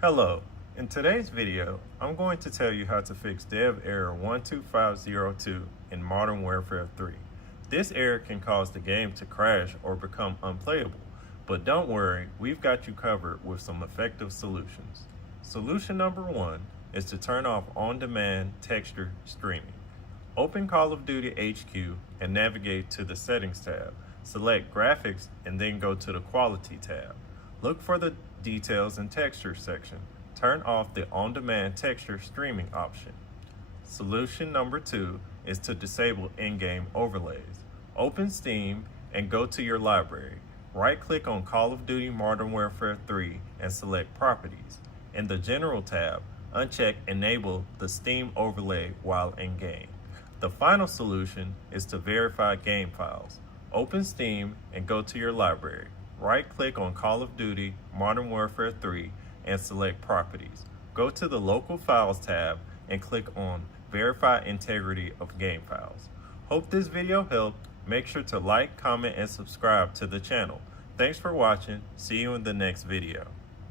Hello, in today's video, I'm going to tell you how to fix dev error 12502 in Modern Warfare 3. This error can cause the game to crash or become unplayable, but don't worry, we've got you covered with some effective solutions. Solution number 1 is to turn off on-demand texture streaming. Open Call of Duty HQ and navigate to the Settings tab. Select Graphics and then go to the Quality tab. Look for the Details and Texture section. Turn off the on-demand texture streaming option. Solution number 2 is to disable in-game overlays. Open Steam and go to your library. Right-click on Call of Duty Modern Warfare 3 and select Properties. In the General tab, uncheck Enable the Steam overlay while in-game. The final solution is to verify game files. Open Steam and go to your library. Right-click on Call of Duty Modern Warfare 3 and select Properties. Go to the Local Files tab and click on Verify Integrity of Game Files. Hope this video helped. Make sure to like, comment, and subscribe to the channel. Thanks for watching. See you in the next video.